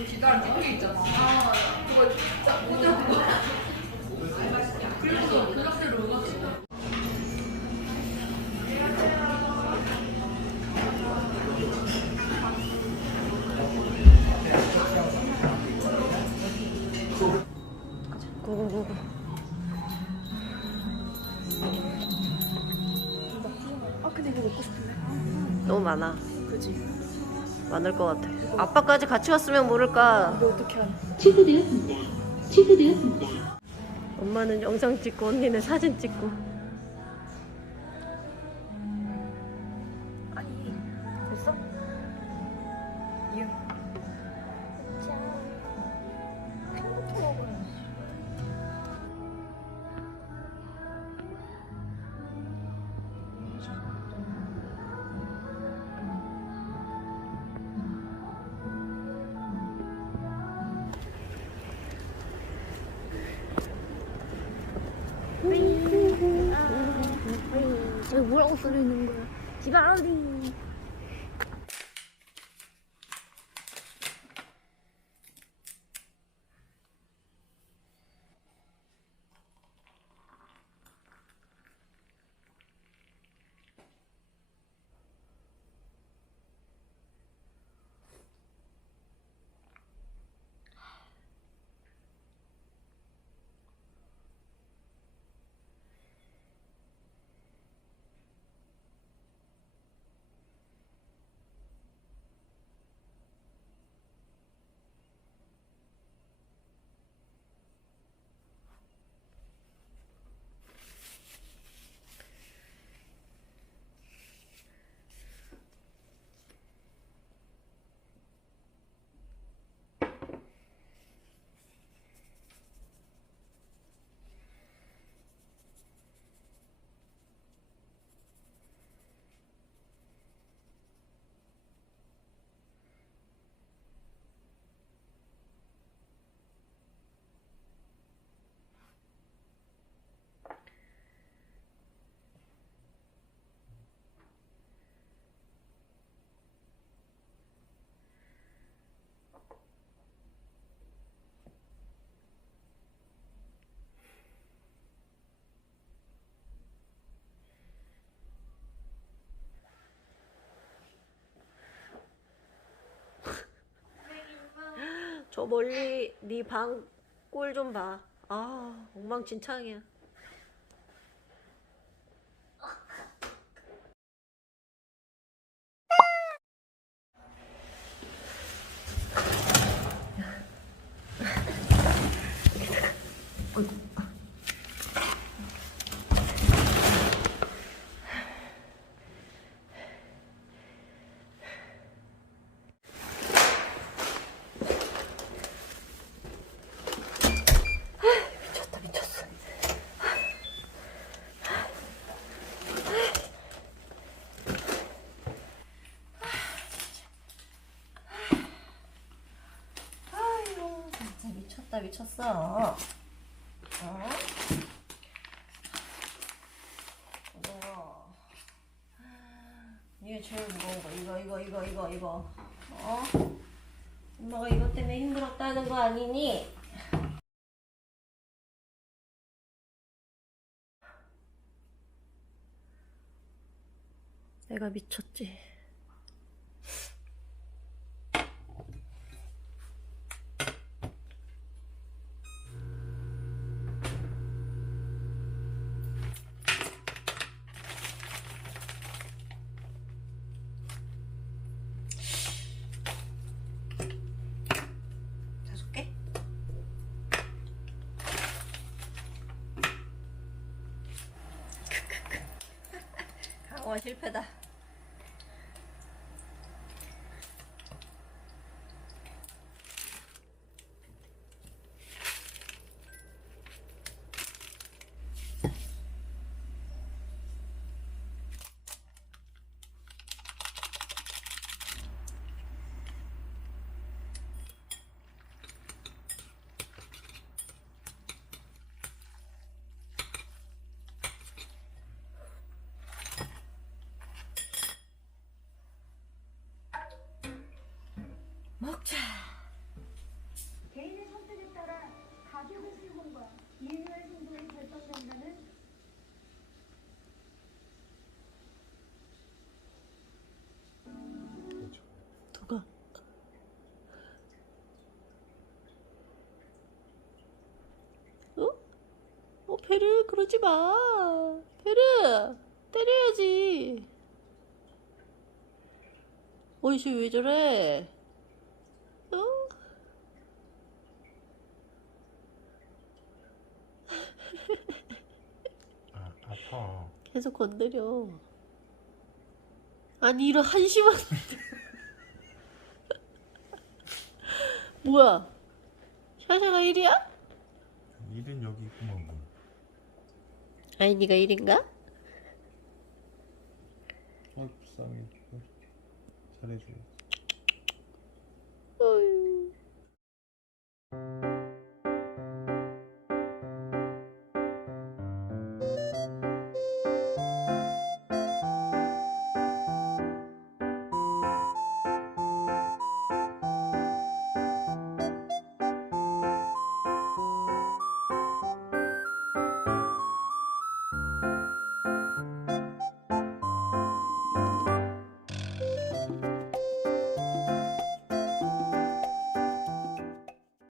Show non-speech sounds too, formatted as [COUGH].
그 기다란 띠게 있잖아 아 그거 진짜 모자 그거. 그래서 그렇게로 응었지 구구구구. 아 근데 이거 먹고 싶은데. 너무 많아. 그지. 많을 것 같아. 아빠까지 같이 왔으면 모를까. 근데 어떻게 하냐. 취소되었습니다. 취소되었습니다. 엄마는 영상 찍고 언니는 사진 찍고. 아니 됐어? 이응. 뭐라고 소리는 거야? 지발어디. 저 멀리 네 방 꼴 좀 봐. 아, 엉망진창이야 미쳤어. 아유, 진짜 미쳤다, 미쳤어. 어? 이거. 이게 제일 무거운 거. 이거, 이거, 이거, 이거, 이거. 어? 엄마가 이것 때문에 힘들었다는 거 아니니? 내가 미쳤지. 강원 실패다. 그러지 마. 베르 때려야지. 어이씨 왜 저래? 어? 아, 아파. 계속 건드려. 아니 이런 한심한. [LAUGHS] 뭐야? 샤샤가 1이야? 일은 여기. 아이니가 1인가? 아 불쌍해 잘해줘 어휴